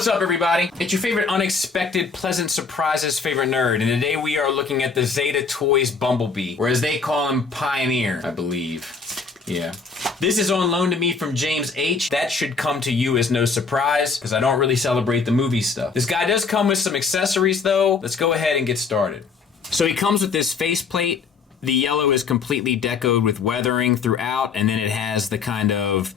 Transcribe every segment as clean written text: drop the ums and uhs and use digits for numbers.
What's up, everybody? It's your favorite unexpected, pleasant surprises favorite nerd, and today we are looking at the Zeta Toys Bumblebee, or as they call him, Pioneer, I believe. Yeah. This is on loan to me from James H. That should come to you as no surprise, because I don't really celebrate the movie stuff. This guy does come with some accessories, though. Let's go ahead and get started. So he comes with this faceplate. The yellow is completely decoed with weathering throughout, and then it has the kind of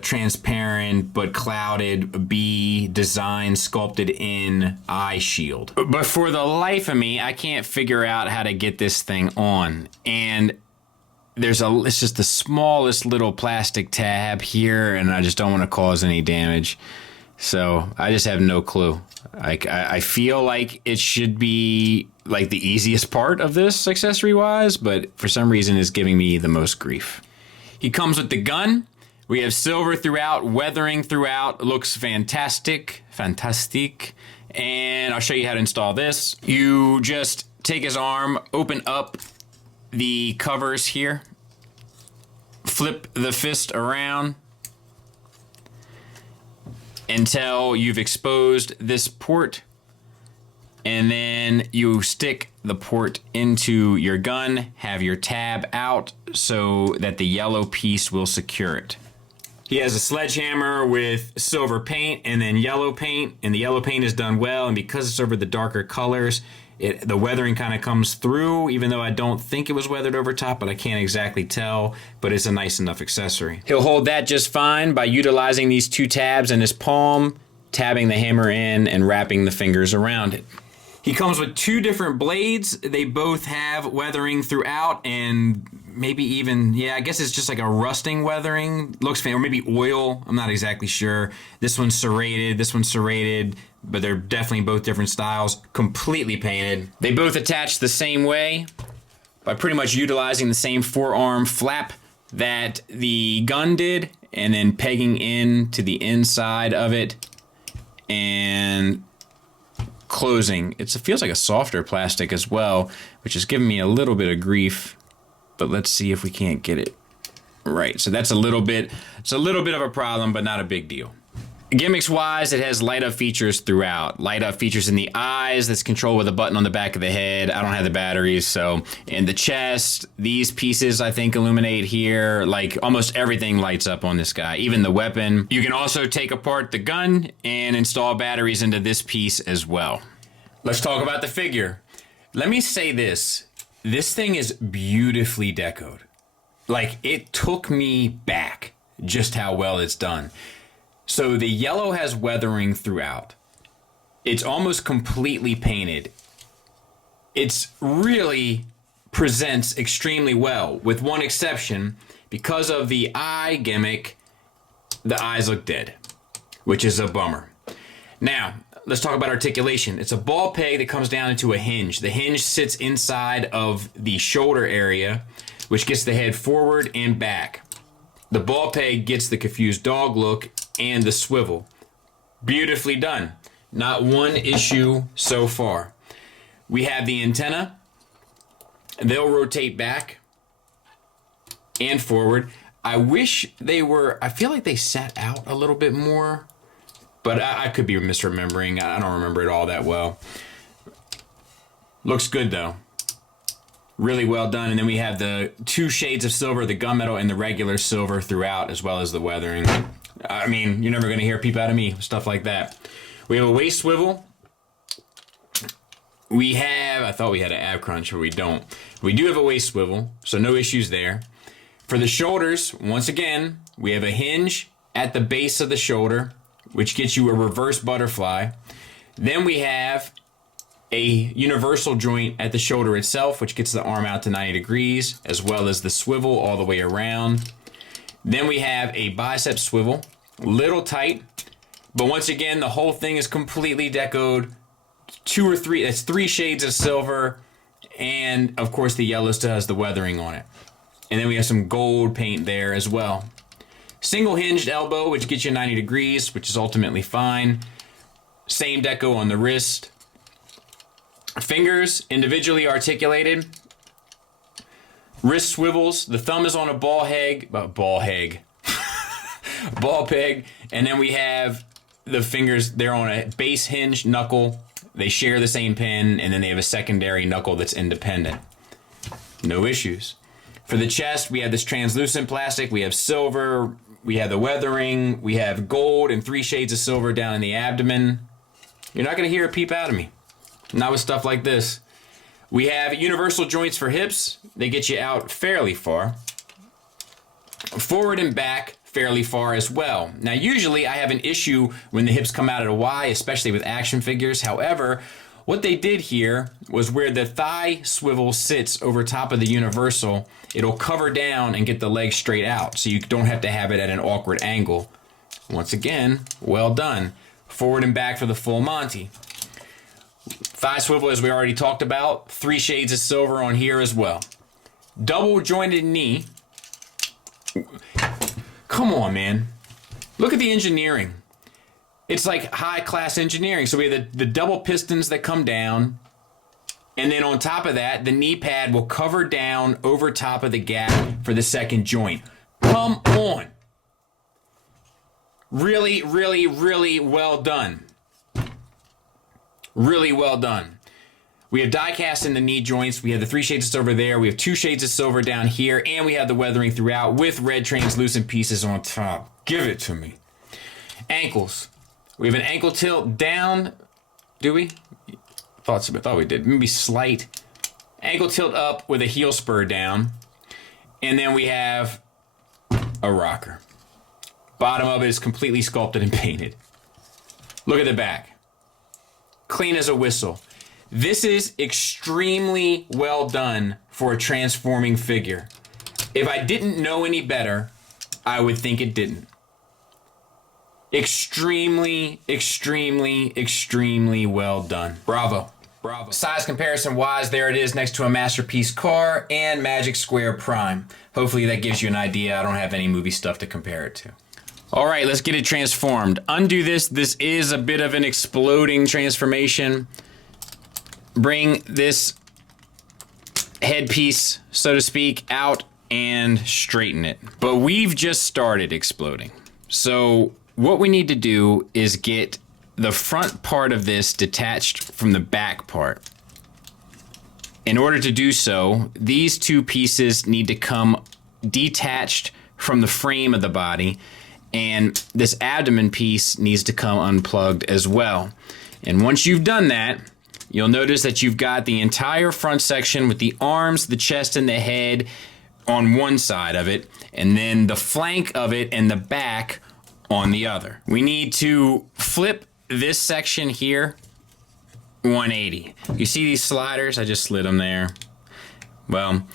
transparent but clouded bee design sculpted in eye shield. But for the life of me, I can't figure out how to get this thing on. And it's just the smallest little plastic tab here, and I just don't want to cause any damage. So I just have no clue. I feel like it should be like the easiest part of this accessory-wise, but for some reason it's giving me the most grief. He comes with the gun. We have silver throughout, weathering throughout. Looks fantastic. And I'll show you how to install this. You just take his arm, open up the covers here, flip the fist around until you've exposed this port, and then you stick the port into your gun, have your tab out so that the yellow piece will secure it. He has a sledgehammer with silver paint and then yellow paint, and the yellow paint is done well, and because it's over the darker colors, the weathering kind of comes through, even though I don't think it was weathered over top, but I can't exactly tell, but it's a nice enough accessory. He'll hold that just fine by utilizing these two tabs in his palm, tabbing the hammer in, and wrapping the fingers around it. He comes with two different blades. They both have weathering throughout, and maybe even, yeah, I guess it's just like a rusting weathering. Looks fancy, or maybe oil. I'm not exactly sure. This one's serrated, but they're definitely both different styles. Completely painted. They both attach the same way by pretty much utilizing the same forearm flap that the gun did, and then pegging in to the inside of it and closing. It feels like a softer plastic as well, which is giving me a little bit of grief, but let's see if we can't get it right. So that's a little bit of a problem, but not a big deal. Gimmicks wise, it has light up features throughout. Light up features in the eyes, that's controlled with a button on the back of the head. I don't have the batteries, so in the chest, these pieces I think illuminate here. Like almost everything lights up on this guy, even the weapon. You can also take apart the gun and install batteries into this piece as well. Let's talk about the figure. Let me say this. This thing is beautifully decoed. Like, it took me back just how well it's done. So the yellow has weathering throughout. It's almost completely painted. It's really presents extremely well, with one exception. Because of the eye gimmick, the eyes look dead, which is a bummer. Now, let's talk about articulation. It's a ball peg that comes down into a hinge. The hinge sits inside of the shoulder area, which gets the head forward and back. The ball peg gets the confused dog look and the swivel. Beautifully done. Not one issue so far. We have the antenna. They'll rotate back and forward. I feel like they sat out a little bit more, but I could be misremembering. I don't remember it all that well. Looks good though. Really well done. And then we have the two shades of silver, the gunmetal and the regular silver throughout, as well as the weathering. I mean, you're never going to hear peep out of me, stuff like that. We have a waist swivel. I thought we had an ab crunch, but we don't. We do have a waist swivel, so no issues there. For the shoulders, once again, we have a hinge at the base of the shoulder, which gets you a reverse butterfly. Then we have a universal joint at the shoulder itself, which gets the arm out to 90 degrees, as well as the swivel all the way around. Then we have a bicep swivel, little tight, but once again, the whole thing is completely decoed. That's three shades of silver, and of course the yellow still has the weathering on it. And then we have some gold paint there as well. Single hinged elbow, which gets you 90 degrees, which is ultimately fine. Same deco on the wrist. Fingers individually articulated. Wrist swivels. The thumb is on a ball peg, and then we have the fingers, they're on a base hinge knuckle. They share the same pin, and then they have a secondary knuckle that's independent. No issues. For the chest, we have this translucent plastic. We have silver. We have the weathering. We have gold and 3 shades of silver down in the abdomen. You're not going to hear a peep out of me. Not with stuff like this. We have universal joints for hips. They get you out fairly far. Forward and back fairly far as well. Now, usually I have an issue when the hips come out at a Y, especially with action figures. However, what they did here was where the thigh swivel sits over top of the universal, it'll cover down and get the leg straight out, so you don't have to have it at an awkward angle. Once again, well done. Forward and back for the full Monty. Thigh swivel, as we already talked about, 3 shades of silver on here as well. Double jointed knee. Come on, man. Look at the engineering. It's like high-class engineering. So we have the double pistons that come down, and then on top of that, the knee pad will cover down over top of the gap for the second joint. Come on. Really, really, really well done. Really well done. We have die cast in the knee joints. We have the 3 shades of silver there. We have 2 shades of silver down here. And we have the weathering throughout with red translucent pieces on top. Give it to me. Ankles. We have an ankle tilt down. Do we? Thought we did. Maybe slight. Ankle tilt up with a heel spur down. And then we have a rocker. Bottom of it is completely sculpted and painted. Look at the back. Clean as a whistle. This is extremely well done for a transforming figure. If I didn't know any better, I would think it didn't. Extremely, extremely, extremely well done. Bravo. Bravo. Size comparison wise, there it is next to a Masterpiece car and Magic Square Prime. Hopefully that gives you an idea. I don't have any movie stuff to compare it to. All right, let's get it transformed. Undo this. This is a bit of an exploding transformation. Bring this headpiece, so to speak, out and straighten it. But we've just started exploding. So what we need to do is get the front part of this detached from the back part. In order to do so, these 2 pieces need to come detached from the frame of the body, and this abdomen piece needs to come unplugged as well. And once you've done that, you'll notice that you've got the entire front section with the arms, the chest, and the head on one side of it, and then the flank of it and the back on the other. We need to flip this section here 180. You see these sliders? I just slid them there. Well,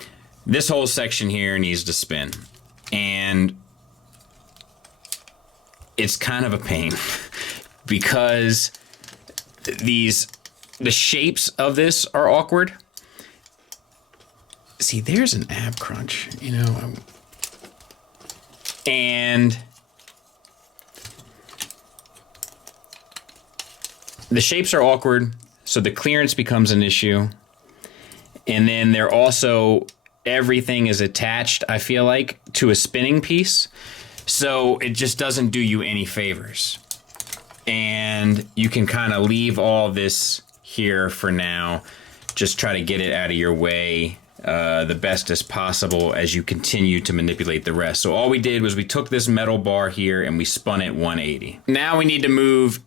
this whole section here needs to spin, and it's kind of a pain because the shapes of this are awkward. See, there's an ab crunch, you know, and the shapes are awkward, so the clearance becomes an issue. And then they're also, everything is attached, I feel like, to a spinning piece. So it just doesn't do you any favors. And you can kind of leave all this here for now. Just try to get it out of your way the best as possible as you continue to manipulate the rest. So all we did was we took this metal bar here and we spun it 180. Now we need to move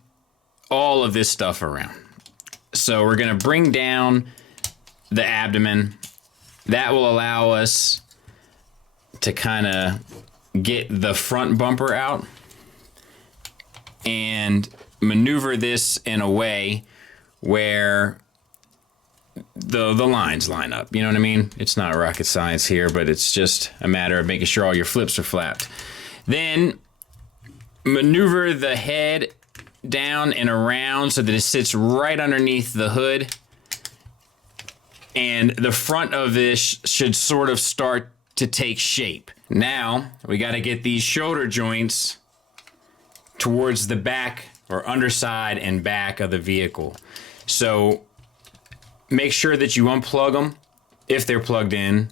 all of this stuff around. So we're gonna bring down the abdomen. That will allow us to kind of get the front bumper out and maneuver this in a way where the lines line up. You know what I mean? It's not rocket science here, but it's just a matter of making sure all your flips are flapped. Then maneuver the head down and around so that it sits right underneath the hood. And the front of this should sort of start to take shape. Now, we got to get these shoulder joints towards the back or underside and back of the vehicle. So make sure that you unplug them if they're plugged in,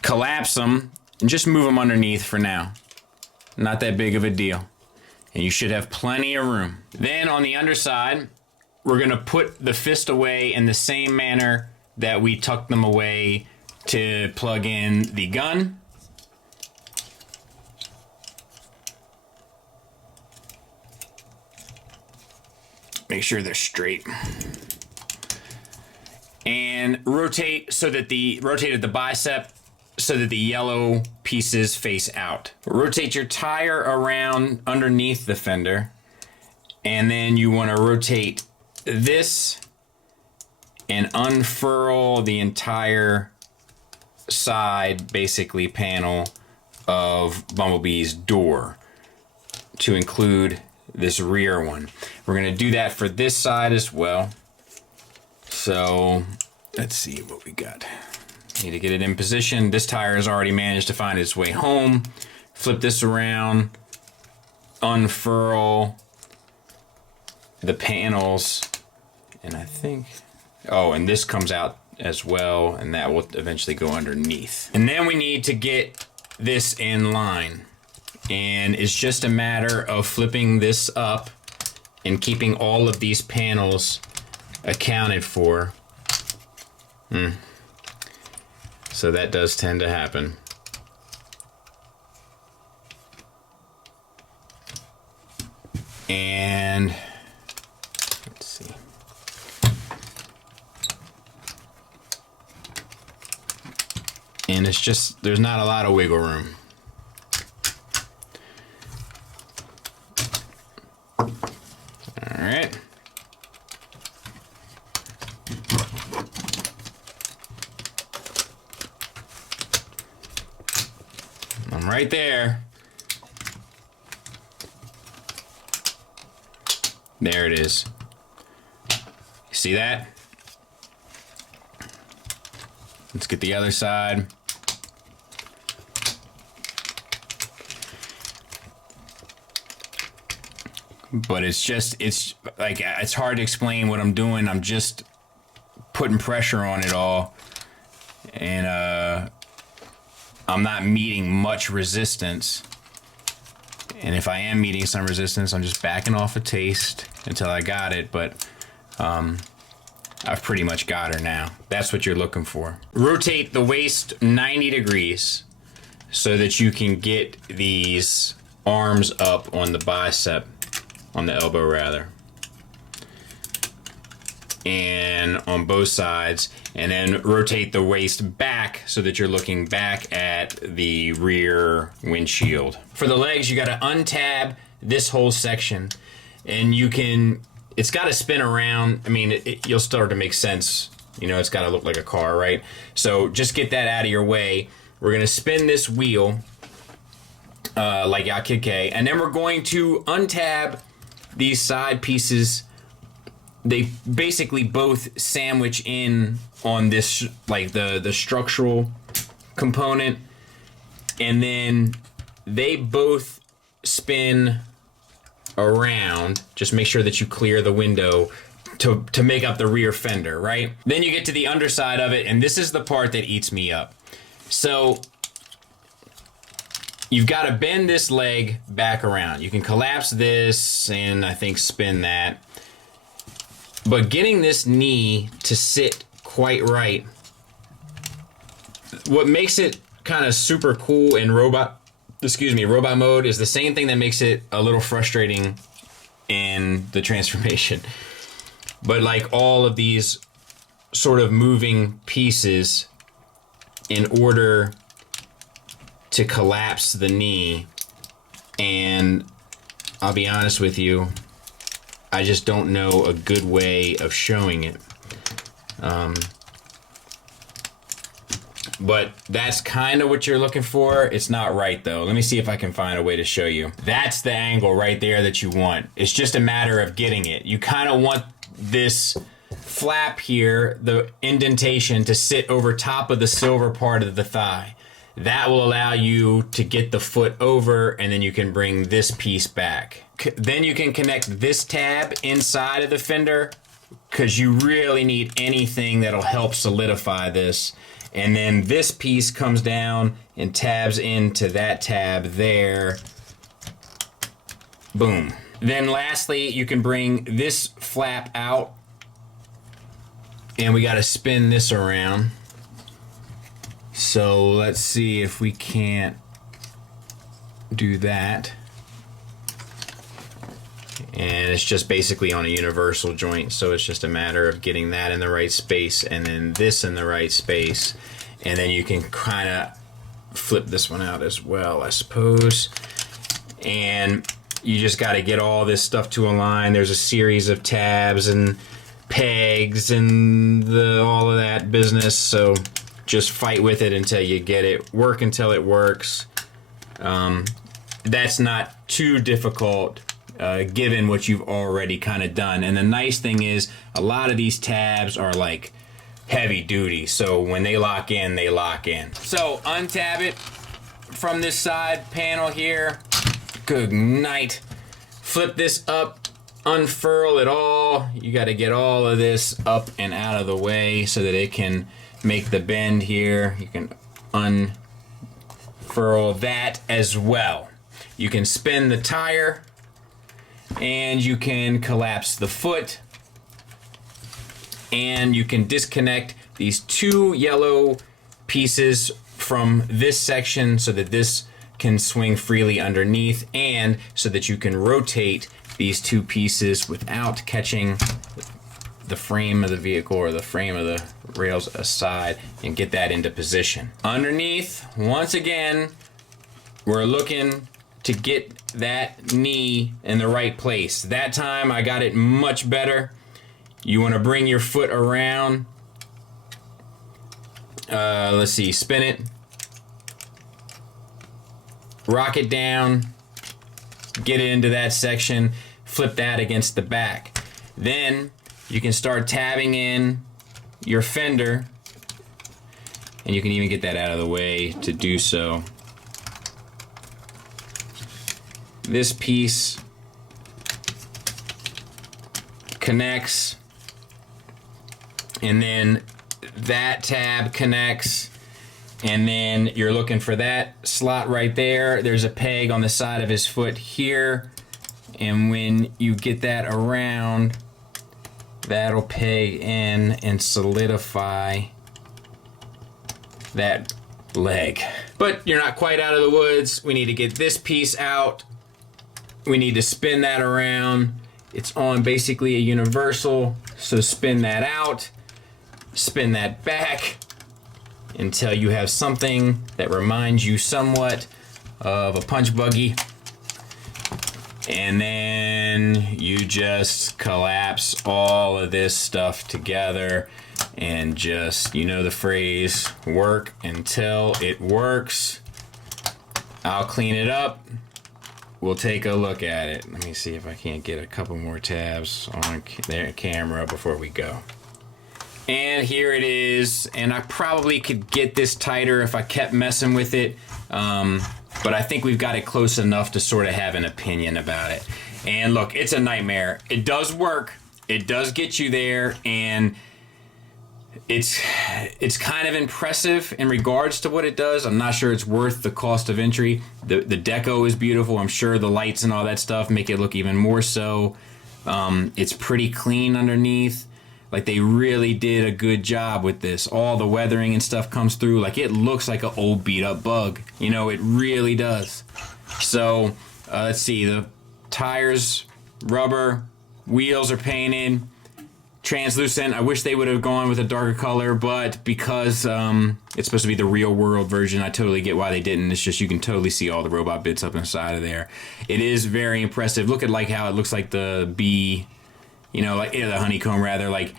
collapse them, and just move them underneath for now. Not that big of a deal. And you should have plenty of room. Then on the underside, we're gonna put the fist away in the same manner that we tucked them away to plug in the gun. Make sure they're straight. And rotate rotated the bicep so that the yellow pieces face out. Rotate your tire around underneath the fender, and then you want to rotate this and unfurl the entire side, basically, panel of Bumblebee's door to include this rear one. We're going to do that for this side as well. So let's see what we got. Need to get it in position. This tire has already managed to find its way home. Flip this around, unfurl the panels, and I think, oh, and this comes out as well, and that will eventually go underneath. And then we need to get this in line. And it's just a matter of flipping this up and keeping all of these panels accounted for. So that does tend to happen. And let's see. And it's just, there's not a lot of wiggle room. All right. I'm right there. There it is. You see that? Let's get the other side. But it's like, it's hard to explain what I'm doing. I'm just putting pressure on it all. And I'm not meeting much resistance. And if I am meeting some resistance, I'm just backing off a taste until I got it. But I've pretty much got her now. That's what you're looking for. Rotate the waist 90 degrees so that you can get these arms up on the bicep, on the elbow rather, and on both sides, and then rotate the waist back so that you're looking back at the rear windshield. For the legs, you got to untab this whole section, and you can, it's got to spin around. I mean, you'll start to make sense. You know, it's got to look like a car, right? So just get that out of your way. We're going to spin this wheel like Yakike, and then we're going to untab these side pieces. They basically both sandwich in on this, like the structural component, and then they both spin around. Just make sure that you clear the window to make up the rear fender, right? Then you get to the underside of it, and this is the part that eats me up. So you've got to bend this leg back around. You can collapse this and I think spin that. But getting this knee to sit quite right, what makes it kind of super cool in robot mode is the same thing that makes it a little frustrating in the transformation. But like all of these sort of moving pieces, in order to collapse the knee, and I'll be honest with you, I just don't know a good way of showing it. But that's kind of what you're looking for. It's not right though. Let me see if I can find a way to show you. That's the angle right there that you want. It's just a matter of getting it. You kind of want this flap here, the indentation, to sit over top of the silver part of the thigh. That will allow you to get the foot over, and then you can bring this piece back. Then you can connect this tab inside of the fender, because you really need anything that'll help solidify this. And then this piece comes down and tabs into that tab there. Boom. Then lastly, you can bring this flap out, and we got to spin this around. So let's see if we can't do that. And it's just basically on a universal joint, so it's just a matter of getting that in the right space and then this in the right space, and then you can kind of flip this one out as well, I suppose. And you just got to get all this stuff to align. There's a series of tabs and pegs and all of that business, so just fight with it until you get it. Work until it works. That's not too difficult given what you've already kind of done. And the nice thing is a lot of these tabs are like heavy duty, so when they lock in, they lock in. So untab it from this side panel here. Good night. Flip this up, unfurl it all. You got to get all of this up and out of the way so that it can make the bend here. You can unfurl that as well. You can spin the tire, and you can collapse the foot, and you can disconnect these two yellow pieces from this section so that this can swing freely underneath, and so that you can rotate these two pieces without catching the frame of the vehicle or the frame of the rails aside, and get that into position. Underneath, once again, we're looking to get that knee in the right place. That time I got it much better. You want to bring your foot around. Let's see, spin it. Rock it down. Get it into that section. Flip that against the back. Then you can start tabbing in your fender, and you can even get that out of the way to do so. This piece connects, and then that tab connects, and then you're looking for that slot right there. There's a peg on the side of his foot here, and when you get that around, that'll peg in and solidify that leg. But you're not quite out of the woods. We need to get this piece out. We need to spin that around. It's on basically a universal, so spin that out, spin that back until you have something that reminds you somewhat of a punch buggy. And then you just collapse all of this stuff together and just, you know the phrase, work until it works. I'll clean it up. We'll take a look at it. Let me see if I can't get a couple more tabs on their camera before we go. And here it is. And I probably could get this tighter if I kept messing with it. But I think we've got it close enough to sort of have an opinion about it. And look, it's a nightmare. It does work. It does get you there. And it's kind of impressive in regards to what it does. I'm not sure it's worth the cost of entry. The deco is beautiful. I'm sure the lights and all that stuff make it look even more so. It's pretty clean underneath. Like, they really did a good job with this. All the weathering and stuff comes through. Like, it looks like an old beat up bug. You know, it really does. So let's see, the tires, rubber, wheels are painted. Translucent. I wish they would have gone with a darker color, but because it's supposed to be the real world version, I totally get why they didn't. It's just you can totally see all the robot bits up inside of there. It is very impressive. Look at like how it looks like the bee, you know, like the honeycomb rather. Like,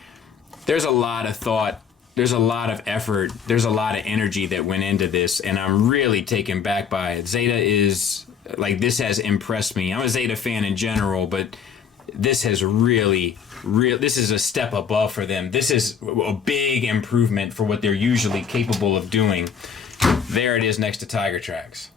there's a lot of thought, there's a lot of effort, there's a lot of energy that went into this, and I'm really taken back by it. Zeta is like, this has impressed me. I'm a Zeta fan in general, but this has really this is a step above for them. This is a big improvement for what they're usually capable of doing. There it is next to Tiger Tracks.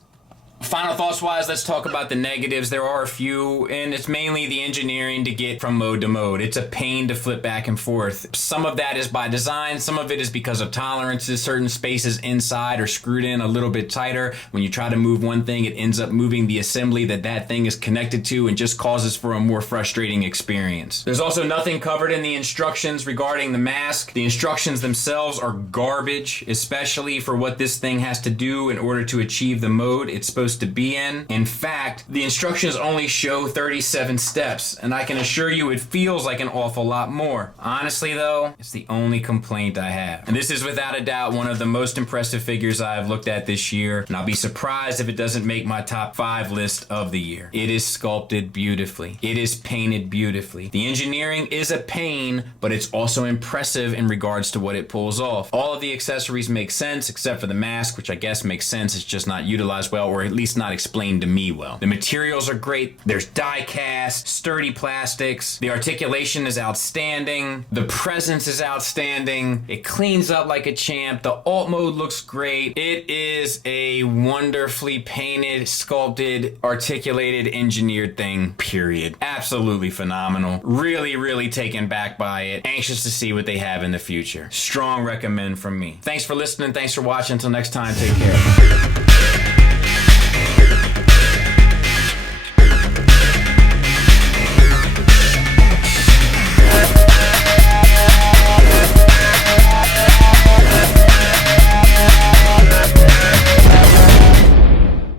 Final thoughts wise, let's talk about the negatives. There are a few, and it's mainly the engineering to get from mode to mode. It's a pain to flip back and forth. Some of that is by design, some of it is because of tolerances. Certain spaces inside are screwed in a little bit tighter. When you try to move one thing, it ends up moving the assembly that thing is connected to and just causes for a more frustrating experience. There's also nothing covered in the instructions regarding the mask. The instructions themselves are garbage, especially for what this thing has to do in order to achieve the mode it's supposed to be in. In fact, the instructions only show 37 steps, and I can assure you it feels like an awful lot more. Honestly though, it's the only complaint I have. And this is without a doubt one of the most impressive figures I've looked at this year, and I'll be surprised if it doesn't make my top 5 list of the year. It is sculpted beautifully. It is painted beautifully. The engineering is a pain, but it's also impressive in regards to what it pulls off. All of the accessories make sense except for the mask, which I guess makes sense. It's just not utilized well, or at least not explained to me well. The materials are great. There's die cast, sturdy plastics. The articulation is outstanding. The presence is outstanding. It cleans up like a champ. The alt mode looks great. It is a wonderfully painted, sculpted, articulated, engineered thing, period. Absolutely phenomenal. Really, really taken back by it. Anxious to see what they have in the future. Strong recommend from me. Thanks for listening. Thanks for watching. Until next time, take care.